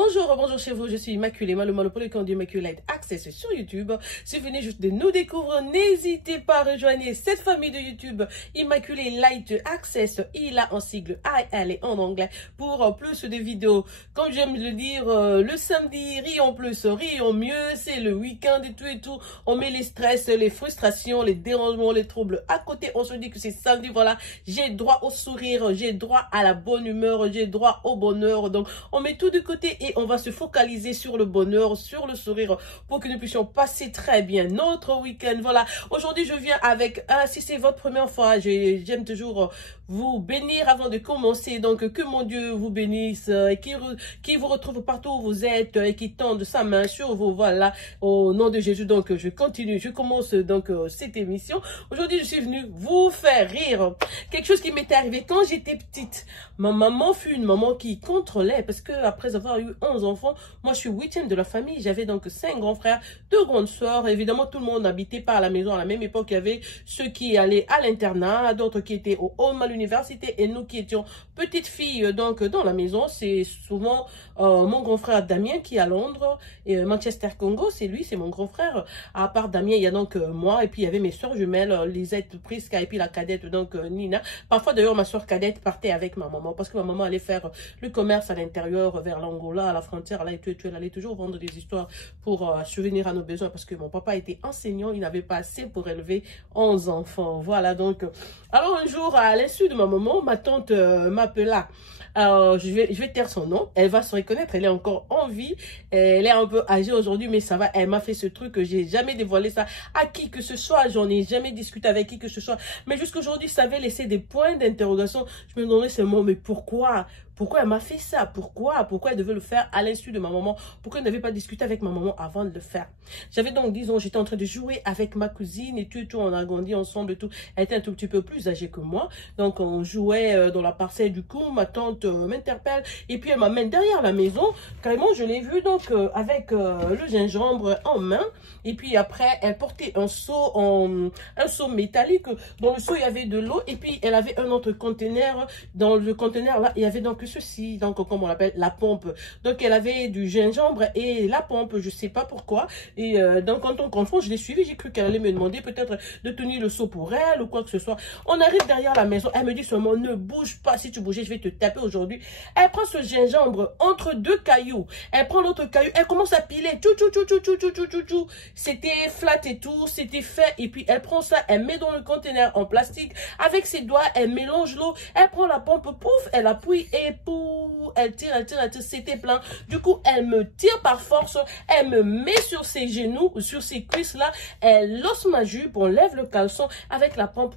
Bonjour, bonjour chez vous, je suis Immaculée, le monopole de Immaculate Access sur YouTube. Si vous venez juste de nous découvrir, n'hésitez pas à rejoindre cette famille de YouTube Immaculée Light Access. Il a en sigle IL et en anglais pour plus de vidéos. Comme j'aime le dire, le samedi, rions plus, rions mieux, c'est le week-end et tout. On met les stress, les frustrations, les dérangements, les troubles à côté. On se dit que c'est samedi, voilà, j'ai droit au sourire, j'ai droit à la bonne humeur, j'ai droit au bonheur. Donc, on met tout de côté et on va se focaliser sur le bonheur, sur le sourire pour que nous puissions passer très bien notre week-end. Voilà, aujourd'hui je viens avec, si c'est votre première fois, j'aime toujours vous bénir avant de commencer. Donc que mon Dieu vous bénisse, qui vous retrouve partout où vous êtes et qui tende sa main sur vous. Voilà, au nom de Jésus. Donc je continue, je commence donc cette émission. Aujourd'hui je suis venue vous faire rire. Quelque chose qui m'était arrivé quand j'étais petite. Ma maman fut une maman qui contrôlait, parce que après avoir eu 11 enfants, moi je suis 8e de la famille. J'avais donc 5 grands frères, 2 grandes sœurs. Évidemment, tout le monde n'habitait pas à la maison à la même époque. Il y avait ceux qui allaient à l'internat, d'autres qui étaient au home à l'université, et nous qui étions petites filles donc dans la maison. C'est souvent mon grand frère Damien qui est à Londres, et Manchester Congo, c'est lui, c'est mon grand frère. À part Damien, il y a donc moi, et puis il y avait mes sœurs jumelles, Lisette, Prisca, et puis la cadette donc Nina. Parfois d'ailleurs ma soeur cadette partait avec ma maman, parce que ma maman allait faire le commerce à l'intérieur vers l'Angola, à la frontière, là, et tout, elle allait toujours vendre des histoires pour subvenir à nos besoins, parce que mon papa était enseignant, il n'avait pas assez pour élever 11 enfants. Voilà, donc, alors un jour, à l'insu de ma maman, ma tante m'appela. Je vais taire son nom, elle va se reconnaître, elle est encore en vie, elle est un peu âgée aujourd'hui, mais ça va, elle m'a fait ce truc que j'ai jamais dévoilé ça à qui que ce soit, j'en ai jamais discuté avec qui que ce soit, mais jusqu'aujourd'hui, ça avait laissé des points d'interrogation. Je me demandais seulement, mais pourquoi elle m'a fait ça? Pourquoi elle devait le faire à l'insu de ma maman? Pourquoi elle n'avait pas discuté avec ma maman avant de le faire? J'avais donc, disons, j'étais en train de jouer avec ma cousine et tout, on a grandi ensemble et tout. Elle était un tout petit peu plus âgée que moi. Donc, on jouait dans la parcelle du coup. Ma tante m'interpelle et puis elle m'amène derrière la maison. Carrément, je l'ai vue donc avec le gingembre en main. Et puis après, elle portait un seau métallique. Dans le seau, il y avait de l'eau. Et puis, elle avait un autre conteneur. Dans le conteneur, là, il y avait donc ceci, donc comme on l'appelle, la pompe. Donc elle avait du gingembre et la pompe, je sais pas pourquoi. Et donc quand on confond, je l'ai suivi, j'ai cru qu'elle allait me demander peut-être de tenir le seau pour elle ou quoi que ce soit. On arrive derrière la maison, elle me dit seulement ne bouge pas, si tu bougeais je vais te taper aujourd'hui. Elle prend ce gingembre entre 2 cailloux, elle prend l'autre caillou, elle commence à piler, c'était flat et tout, c'était fait, et puis elle prend ça, elle met dans le conteneur en plastique, avec ses doigts, elle mélange l'eau, elle prend la pompe, pouf, elle appuie et elle tire, c'était plein. Du coup, elle me tire par force, elle me met sur ses genoux, sur ses cuisses là, elle losse ma jupe, on lève le caleçon avec la pompe,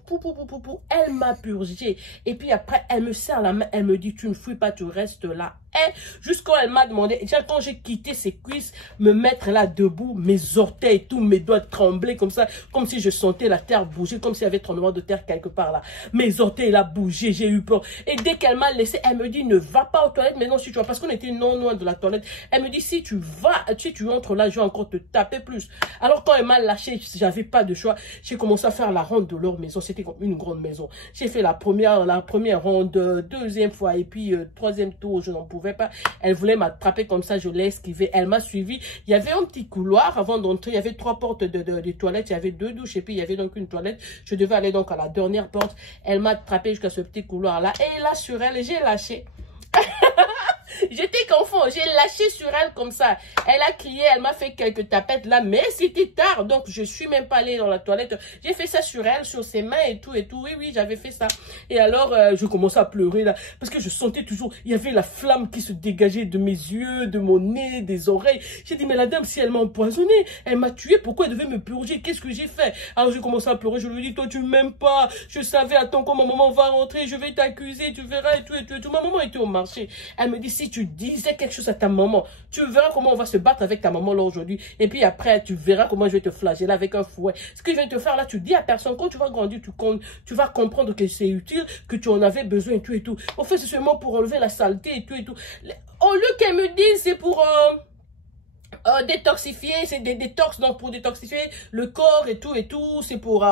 elle m'a purgé. Et puis après, elle me serre la main, elle me dit, tu ne fouilles pas, tu restes là. Et jusqu'à elle m'a demandé, déjà quand j'ai quitté ses cuisses, me mettre là debout, mes orteils, tous mes doigts tremblaient comme ça, comme si je sentais la terre bouger, comme s'il y avait tremblement de terre quelque part là. Mes orteils là bougeaient, j'ai eu peur. Et dès qu'elle m'a laissé, elle me dit, ne va pas aux toilettes, mais non, si tu vas, parce qu'on était non loin de la toilette. Elle me dit, si tu vas, si tu entres là, je vais encore te taper plus. Alors quand elle m'a lâché, j'avais pas de choix. J'ai commencé à faire la ronde de leur maison. C'était comme une grande maison. J'ai fait la première ronde, deuxième fois, et puis troisième tour, je n'en pouvais pas. Elle voulait m'attraper comme ça, je l'ai esquivé. Elle m'a suivi. Il y avait un petit couloir avant d'entrer. Il y avait 3 portes de toilettes. Il y avait 2 douches et puis il y avait donc une toilette. Je devais aller donc à la dernière porte. Elle m'a attrapé jusqu'à ce petit couloir là. Et là sur elle, j'ai lâché. J'étais confond, j'ai lâché sur elle comme ça. Elle a crié, elle m'a fait quelques tapettes là, mais c'était tard, donc je suis même pas allée dans la toilette. J'ai fait ça sur elle, sur ses mains et tout. Oui, j'avais fait ça. Et alors, je commençais à pleurer là, parce que je sentais toujours, il y avait la flamme qui se dégageait de mes yeux, de mon nez, des oreilles. J'ai dit, mais la dame, si elle m'a empoisonné, elle m'a tué, pourquoi elle devait me purger? Qu'est-ce que j'ai fait? Alors j'ai commencé à pleurer, je lui ai dit, toi tu m'aimes pas, je savais, attends quand ma maman va rentrer, je vais t'accuser, tu verras et tout. Ma maman était au marché. Elle me dit, si tu disais quelque chose à ta maman, tu verras comment on va se battre avec ta maman là aujourd'hui. Et puis après, tu verras comment je vais te flageller avec un fouet. Ce que je vais te faire là, tu dis à personne, quand tu vas grandir, tu vas comprendre que c'est utile, que tu en avais besoin et tout. En fait, c'est seulement pour enlever la saleté et tout. Au lieu qu'elle me dise, c'est pour... détoxifier, c'est des détox, donc pour détoxifier le corps et tout, c'est pour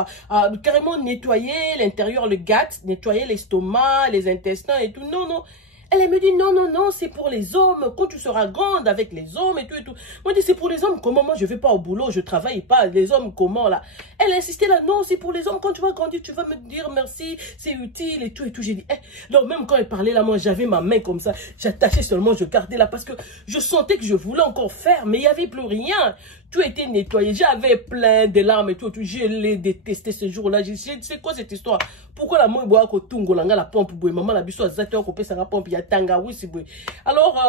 carrément nettoyer l'intérieur, le gut, nettoyer l'estomac, les intestins et tout. Non, Elle me dit, non, non, non, c'est pour les hommes. Quand tu seras grande avec les hommes et tout et tout. Moi, je dis, c'est pour les hommes. Comment? Moi, je vais pas au boulot, je travaille pas. Les hommes, comment, là? Elle insistait là, non, c'est pour les hommes. Quand tu vas grandir, tu vas me dire merci, c'est utile et tout et tout. J'ai dit, non, même quand elle parlait là, moi, j'avais ma main comme ça. J'attachais seulement, je gardais là parce que je sentais que je voulais encore faire, mais il n'y avait plus rien. Tout était nettoyé. J'avais plein de larmes et tout. Je l'ai détesté ce jour-là. Je dis, c'est quoi cette histoire? Pourquoi la moi boit ko tungolanga la pompe boy maman la biso azateur ko pesa la pompe ya tanga oui c'est boy. Alors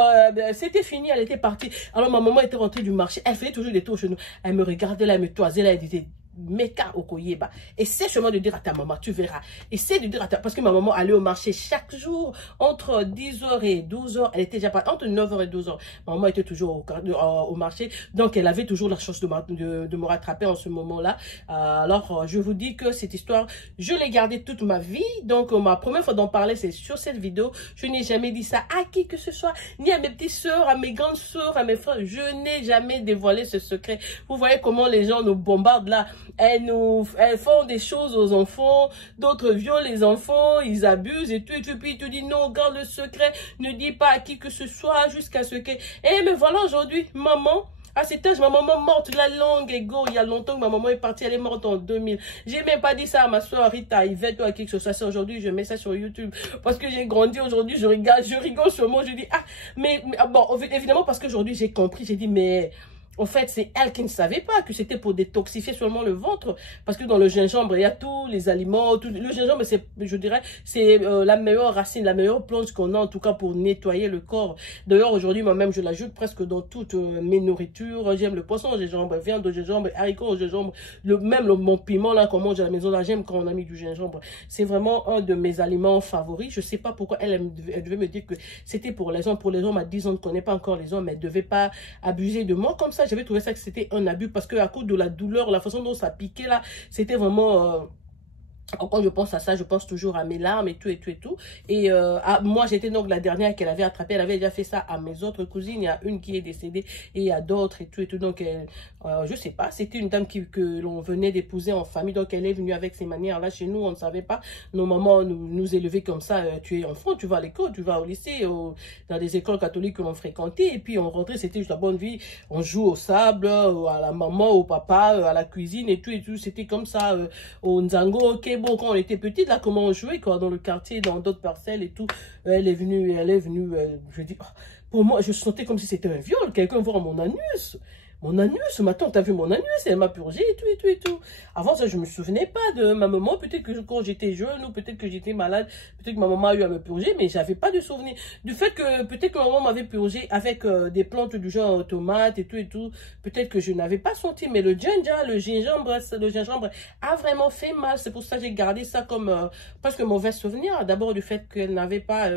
c'était fini, elle était partie. Alors ma maman était rentrée du marché, elle faisait toujours des tours chez nous. Elle me regardait là, elle me toisait là, elle disait Meka Okoyeba. Essaie seulement de dire à ta maman, tu verras. Essaie de dire à ta... Parce que ma maman allait au marché chaque jour, entre 10h et 12h. Elle était déjà pas... Entre 9h et 12h. Ma maman était toujours au marché. Donc, elle avait toujours la chance de me rattraper en ce moment-là. Alors, je vous dis que cette histoire, je l'ai gardée toute ma vie. Donc, ma première fois d'en parler, c'est sur cette vidéo. Je n'ai jamais dit ça à qui que ce soit, ni à mes petites sœurs, à mes grandes sœurs, à mes frères. Je n'ai jamais dévoilé ce secret. Vous voyez comment les gens nous bombardent là. Elles font des choses aux enfants, d'autres violent les enfants, ils abusent et tout, puis ils te disent non, garde le secret, ne dis pas à qui que ce soit jusqu'à ce que... Eh, mais voilà aujourd'hui, maman, à cet âge, ma maman morte, la longue ego, il y a longtemps que ma maman est partie, elle est morte en 2000. J'ai même pas dit ça à ma soeur Rita, Yvette ou à qui que ce soit. Aujourd'hui, je mets ça sur YouTube parce que j'ai grandi aujourd'hui, je rigole sur moi, je dis, ah, mais bon, évidemment parce qu'aujourd'hui j'ai compris, j'ai dit, mais... En fait, c'est elle qui ne savait pas que c'était pour détoxifier seulement le ventre. Parce que dans le gingembre, il y a tous les aliments. Le gingembre, c'est, je dirais, c'est la meilleure racine, la meilleure plante qu'on a, en tout cas, pour nettoyer le corps. D'ailleurs, aujourd'hui, moi-même, je l'ajoute presque dans toutes mes nourritures. J'aime le poisson au gingembre, viande au gingembre, haricots au gingembre. Mon piment, là, qu'on mange à la maison, là, j'aime quand on a mis du gingembre. C'est vraiment un de mes aliments favoris. Je sais pas pourquoi elle devait me dire que c'était pour les hommes. Pour les hommes, à 10 ans, on ne connaît pas encore les hommes. Elle ne devait pas abuser de moi comme ça. J'avais trouvé ça que c'était un abus parce que à cause de la douleur, la façon dont ça piquait là, c'était vraiment... Quand je pense à ça, je pense toujours à mes larmes et tout et tout et tout. Et moi, j'étais donc la dernière qu'elle avait attrapée. Elle avait déjà fait ça à mes autres cousines. Il y a une qui est décédée et il y a d'autres et tout et tout. Donc, je sais pas. C'était une dame que l'on venait d'épouser en famille. Donc, elle est venue avec ces manières-là chez nous. On ne savait pas. Nos mamans nous élevaient comme ça. Tu es enfant, tu vas à l'école, tu vas au lycée, dans des écoles catholiques que l'on fréquentait. Et puis, on rentrait, c'était juste la bonne vie. On joue au sable, à la maman, au papa, à la cuisine et tout et tout. C'était comme ça, au Nzango, ok. Bon, quand on était petite, là, comment on jouait, quoi, dans le quartier, dans d'autres parcelles et tout. Elle est venue, je dis, oh, pour moi, je sentais comme si c'était un viol, quelqu'un voit mon anus. Mon anus, ma tante a vu mon anus, elle m'a purgé et tout, et tout, et tout. Avant ça, je me souvenais pas de ma maman. Peut-être que quand j'étais jeune ou peut-être que j'étais malade, peut-être que ma maman a eu à me purger, mais j'avais pas de souvenir. Du fait que peut-être que ma maman m'avait purgé avec des plantes du genre tomates et tout, peut-être que je n'avais pas senti. Mais le ginger, le gingembre a vraiment fait mal. C'est pour ça que j'ai gardé ça comme presque mauvais souvenir. D'abord du fait qu'elle n'avait pas...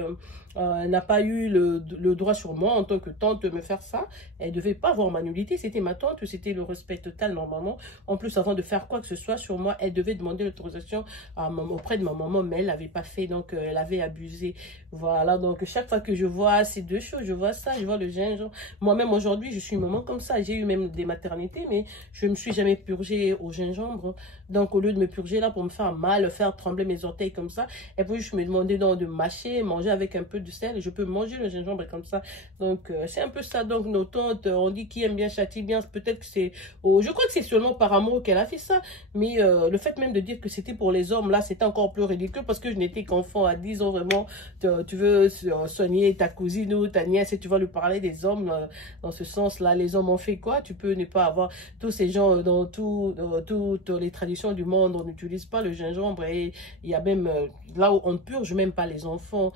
elle n'a pas eu le droit sur moi en tant que tante de me faire ça. Elle ne devait pas avoir ma nullité. C'était ma tante, c'était le respect total normalement. En plus, avant de faire quoi que ce soit sur moi, elle devait demander l'autorisation auprès de ma maman, mais elle n'avait pas fait, donc elle avait abusé. Voilà, donc chaque fois que je vois ces deux choses, je vois ça, je vois le gingembre. Moi-même aujourd'hui, je suis une maman comme ça. J'ai eu même des maternités, mais je ne me suis jamais purgée au gingembre. Donc au lieu de me purger là pour me faire mal, faire trembler mes orteils comme ça, elle pouvait juste me demander de mâcher, manger avec un peu de sel, et je peux manger le gingembre comme ça. Donc c'est un peu ça. Donc nos tantes, on dit qui aime bien châtie bien, peut-être que c'est, je crois que c'est seulement par amour qu'elle a fait ça, mais le fait même de dire que c'était pour les hommes là, c'était encore plus ridicule parce que je n'étais qu'enfant à 10 ans vraiment. Tu veux soigner ta cousine ou ta nièce et tu vas lui parler des hommes dans ce sens là. Les hommes ont fait quoi? Tu peux ne pas avoir tous ces gens dans toutes les traditions du monde. On n'utilise pas le gingembre et il y a même là où on ne purge même pas les enfants.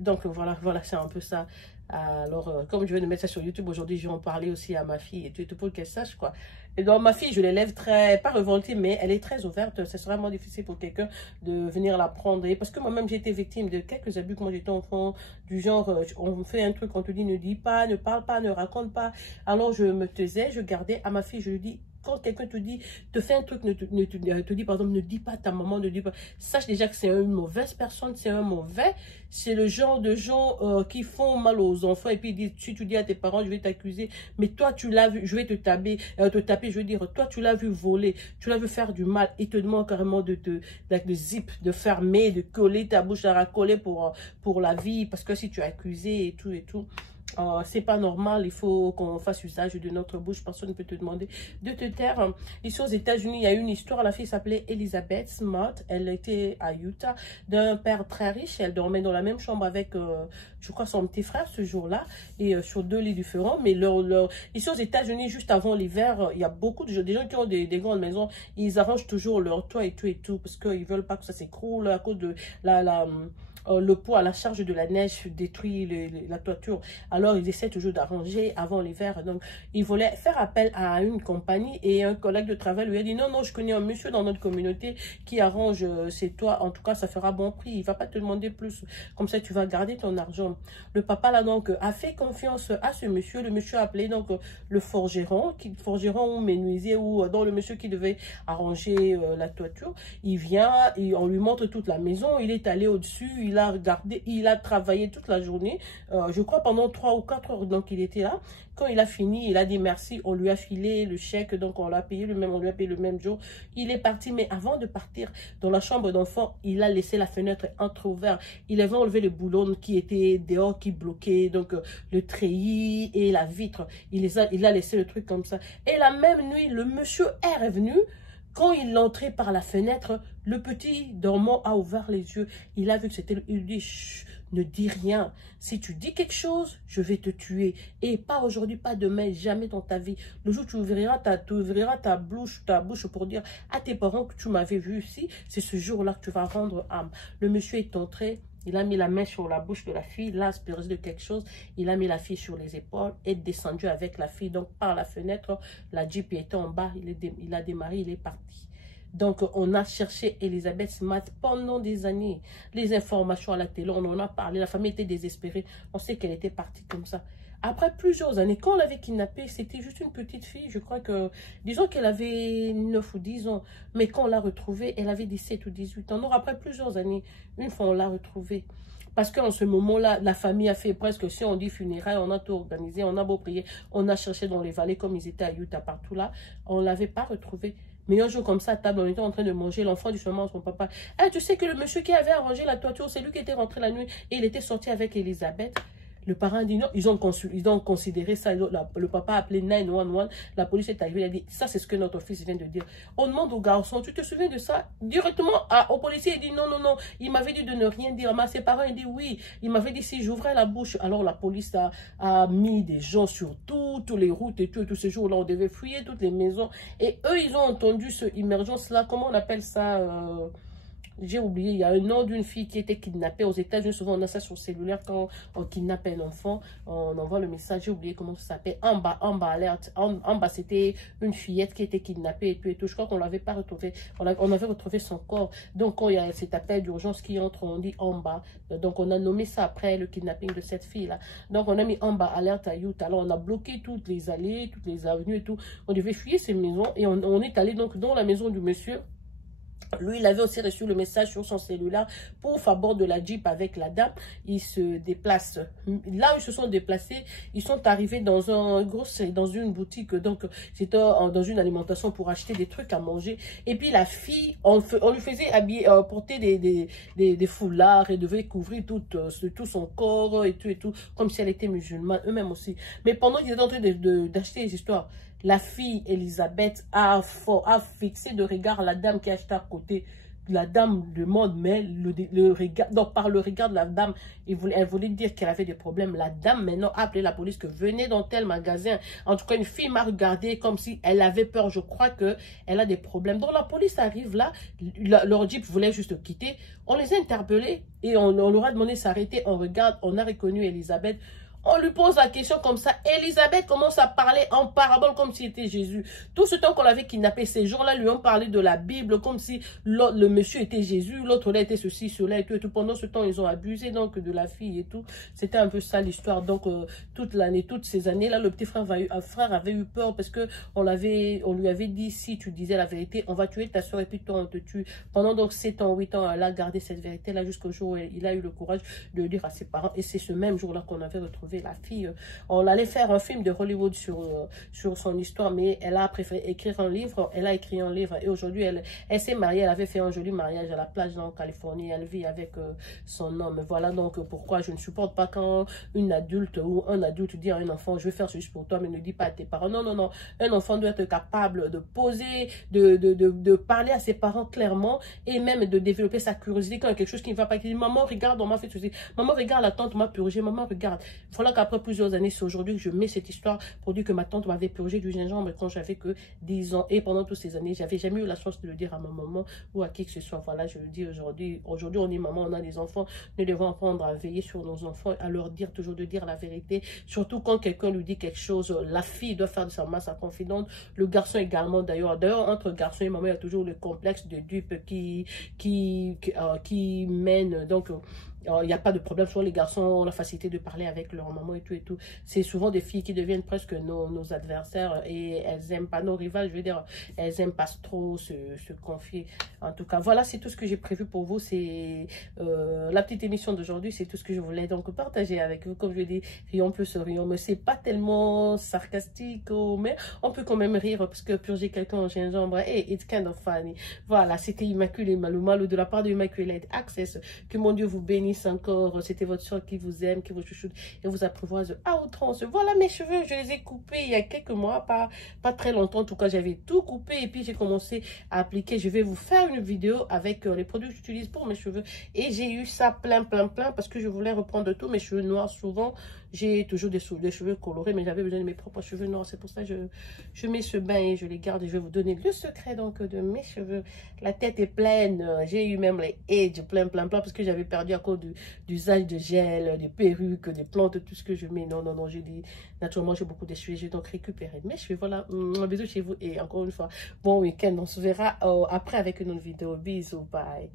Donc voilà, c'est un peu ça. Alors, comme je vais de mettre ça sur YouTube aujourd'hui, je vais en parler aussi à ma fille et tout pour qu'elle sache quoi. Et donc ma fille, je l'élève très, pas revoltée, mais elle est très ouverte. C'est vraiment difficile pour quelqu'un de venir la prendre. Et parce que moi-même, j'ai été victime de quelques abus quand j'étais enfant, du genre, on fait un truc, on te dit ne dis pas, ne parle pas, ne raconte pas. Alors je me taisais, je gardais à ma fille, je lui dis, quand quelqu'un te fait un truc, te dit, par exemple, ne dis pas à ta maman, ne dis pas. Sache déjà que c'est une mauvaise personne, c'est un mauvais. C'est le genre de gens qui font mal aux enfants. Et puis, si tu dis à tes parents, je vais t'accuser, mais toi, tu l'as vu, je vais te taper, je veux dire, toi, tu l'as vu voler, tu l'as vu faire du mal. Il te demande carrément de zip, de fermer, de coller ta bouche à racoler pour la vie. Parce que si tu es accusé et tout, c'est pas normal, il faut qu'on fasse usage de notre bouche. Personne ne peut te demander de te taire. Ici aux États-Unis, il y a une histoire. La fille s'appelait Elizabeth Smart. Elle était à Utah, d'un père très riche. Elle dormait dans la même chambre avec, je crois, son petit frère ce jour-là, et sur 2 lits différents. Mais ici aux États-Unis, juste avant l'hiver, il y a beaucoup de gens, des gens qui ont des grandes maisons. Ils arrangent toujours leur toit et tout, parce qu'ils veulent pas que ça s'écroule à cause de le poids à la charge de la neige détruit la toiture. Alors, ils essaient toujours d'arranger avant l'hiver. Donc, ils voulaient faire appel à une compagnie et un collègue de travail lui a dit, non, je connais un monsieur dans notre communauté qui arrange ses toits. En tout cas, ça fera bon prix. Il va pas te demander plus. Comme ça, tu vas garder ton argent. Le papa, là, donc, a fait confiance à ce monsieur. Le monsieur a appelé, donc, le forgeron ou menuisier, ou dans le monsieur qui devait arranger la toiture. Il vient, on lui montre toute la maison. Il est allé au-dessus, il a regardé, il a travaillé toute la journée, je crois pendant 3 ou 4 heures, donc il était là. Quand il a fini, il a dit merci, on lui a filé le chèque, donc on lui a payé le même jour. Il est parti, mais avant de partir dans la chambre d'enfant, il a laissé la fenêtre entrouverte. Il avait enlevé le boulon qui était dehors, qui bloquait, donc le treillis et la vitre. Il a laissé le truc comme ça. Et la même nuit, le monsieur est revenu. Quand il entrait par la fenêtre, le petit dormant a ouvert les yeux. Il a vu que c'était... Il dit, chut, ne dis rien. Si tu dis quelque chose, je vais te tuer. Et pas aujourd'hui, pas demain, jamais dans ta vie. Le jour où tu ouvriras ta bouche pour dire à tes parents que tu m'avais vu ici, c'est ce jour-là que tu vas rendre âme. Le monsieur est entré. Il a mis la main sur la bouche de la fille, il a aspiré de quelque chose, il a mis la fille sur les épaules et descendu avec la fille. Donc, par la fenêtre, la Jeep était en bas, il a démarré, il est parti. Donc, on a cherché Elizabeth Smart pendant des années. Les informations à la télé, on en a parlé, la famille était désespérée. On sait qu'elle était partie comme ça. Après plusieurs années, quand on l'avait kidnappée, c'était juste une petite fille. Je crois que, disons qu'elle avait 9 ou 10 ans. Mais quand on l'a retrouvée, elle avait 17 ou 18 ans. Donc après plusieurs années, une fois on l'a retrouvée. Parce qu'en ce moment-là, la famille a fait presque, si on dit funérailles, on a tout organisé, on a beau prier, on a cherché dans les vallées comme ils étaient à Utah, partout là. On ne l'avait pas retrouvée. Mais un jour comme ça, à table, on était en train de manger, l'enfant du chemin, son papa. Ah, tu sais que le monsieur qui avait arrangé la toiture, c'est lui qui était rentré la nuit et il était sorti avec Elizabeth. Le parent dit non, ils ont considéré ça. Le papa a appelé 911, la police est arrivée, il a dit, ça c'est ce que notre fils vient de dire. On demande au garçon, tu te souviens de ça? Directement au policier, il dit non, il m'avait dit de ne rien dire. Mais ses parents, il dit oui, il m'avait dit si j'ouvrais la bouche. Alors la police a mis des gens sur toutes les routes et tout ce jour-là, on devait fouiller toutes les maisons. Et eux, ils ont entendu ce émergence-là, comment on appelle ça j'ai oublié, il y a un nom d'une fille qui était kidnappée aux États-Unis. Souvent, on a ça sur le cellulaire quand on kidnappe un enfant. On envoie le message, j'ai oublié comment ça s'appelle. Amber Alert. Amber, c'était une fillette qui était kidnappée et tout. Je crois qu'on ne l'avait pas retrouvée. On avait retrouvé son corps. Donc, quand il y a cet appel d'urgence qui entre, on dit Amber. Donc, on a nommé ça après le kidnapping de cette fille-là. Donc, on a mis Amber Alert à Utah. Alors, on a bloqué toutes les allées, toutes les avenues et tout. On devait fouiller ces maisons et on est allé donc dans la maison du monsieur. Lui, il avait aussi reçu le message sur son cellulaire pour faveur de la Jeep avec la dame. Ils se déplacent. Là où ils se sont déplacés, ils sont arrivés dans une boutique. Donc, c'était dans une alimentation pour acheter des trucs à manger. Et puis, la fille, on lui faisait porter des foulards et devait couvrir tout son corps et tout, comme si elle était musulmane, eux-mêmes aussi. Mais pendant qu'ils étaient en train d'acheter les histoires, la fille Elisabeth a fixé de regard la dame qui achetait à côté. La dame demande, mais le regard, donc par le regard de la dame, elle voulait dire qu'elle avait des problèmes. La dame maintenant a appelé la police que venez dans tel magasin. En tout cas, une fille m'a regardé comme si elle avait peur. Je crois qu'elle a des problèmes. Donc la police arrive là, leur Jeep voulait juste quitter. On les a interpellés et on leur a demandé de s'arrêter. On regarde, on a reconnu Elisabeth. On lui pose la question comme ça. Elisabeth commence à parler en parabole comme s'il était Jésus. Tout ce temps qu'on l'avait kidnappé, ces jours-là lui ont parlé de la Bible comme si le monsieur était Jésus, l'autre là était ceci, cela et tout, et tout. Pendant ce temps, ils ont abusé donc de la fille et tout. C'était un peu ça l'histoire. Donc, toute l'année, toutes ces années-là, le petit frère, frère avait eu peur parce que on lui avait dit, si tu disais la vérité, on va tuer ta soeur et puis toi, on te tue. Pendant donc 7 ans, 8 ans, elle a gardé cette vérité-là jusqu'au jour où il a eu le courage de le dire à ses parents. Et c'est ce même jour-là qu'on avait retrouvé la fille. On allait faire un film de Hollywood sur son histoire, mais elle a préféré écrire un livre. Elle a écrit un livre et aujourd'hui, elle s'est mariée. Elle avait fait un joli mariage à la plage en Californie. Elle vit avec son homme. Voilà donc pourquoi je ne supporte pas quand une adulte ou un adulte dit à un enfant, je vais faire ceci pour toi, mais ne dis pas à tes parents. Non, non, non. Un enfant doit être capable de poser, de parler à ses parents clairement et même de développer sa curiosité quand il y a quelque chose qui ne va pas. Il dit, maman, regarde, on m'a fait ceci. Maman, regarde, la tante m'a purgé. Maman, regarde. Voilà qu'après plusieurs années, c'est aujourd'hui que je mets cette histoire pour dire que ma tante m'avait purgé du gingembre quand j'avais que 10 ans. Et pendant toutes ces années, j'avais jamais eu la chance de le dire à ma maman ou à qui que ce soit. Voilà, je le dis aujourd'hui. Aujourd'hui, on est maman, on a des enfants. Nous devons apprendre à veiller sur nos enfants, à leur dire toujours de dire la vérité. Surtout quand quelqu'un lui dit quelque chose, la fille doit faire de sa main sa confidente. Le garçon également, d'ailleurs. D'ailleurs, entre garçon et maman, il y a toujours le complexe de dupe qui mène. Donc, il n'y a pas de problème. Sur les garçons ont la facilité de parler avec leur maman et tout et tout. C'est souvent des filles qui deviennent presque nos adversaires et elles n'aiment pas nos rivales. Je veux dire, elles n'aiment pas trop se confier. En tout cas, voilà, c'est tout ce que j'ai prévu pour vous. C'est la petite émission d'aujourd'hui. C'est tout ce que je voulais donc partager avec vous. Comme je dis, rions plus, rions. Mais c'est pas tellement sarcastique, mais on peut quand même rire parce que purger quelqu'un en gingembre, hey, it's kind of funny. Voilà, c'était Immaculée Malou de la part de Immaculate Access. Que mon Dieu vous bénisse encore. C'était votre soeur qui vous aime, qui vous chouchoute et vous apprivoise à outrance. Voilà mes cheveux, je les ai coupés il y a quelques mois, pas très longtemps. En tout cas, j'avais tout coupé et puis j'ai commencé à appliquer. Je vais vous faire une vidéo avec les produits que j'utilise pour mes cheveux. Et j'ai eu ça plein parce que je voulais reprendre tous mes cheveux noirs. Souvent, j'ai toujours des cheveux colorés, mais j'avais besoin de mes propres cheveux noirs. C'est pour ça que je mets ce bain et je les garde. Et je vais vous donner le secret donc de mes cheveux. La tête est pleine. J'ai eu même les edges plein parce que j'avais perdu à cause d'usage de gel, des perruques, des plantes, tout ce que je mets. Non, j'ai dit, naturellement, j'ai beaucoup d'essuyés. J'ai donc récupéré mes cheveux. Voilà, un bisou chez vous et encore une fois, bon week-end. On se verra après avec une autre vidéo. Bisous, bye.